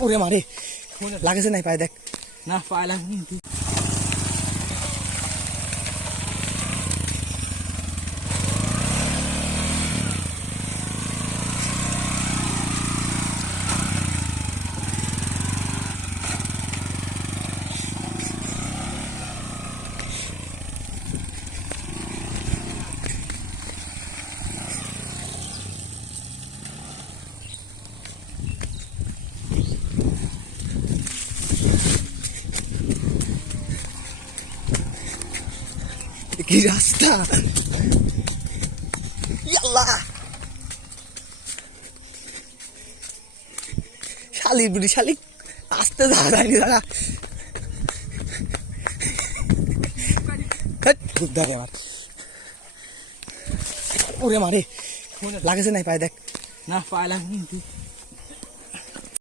ওরে মারে। লাগেছে নাই পায়ে? দেখ। না পায়ে কিন্তু কি রাস্তা? ইয়াল্লা শালি বুড়ি শালি আসতে যাওয়া যায়নি দাদা দেখে এবার ওরে মারে লাগেছে নাই পায়ে দেখ। না পাইলাম কিন্তু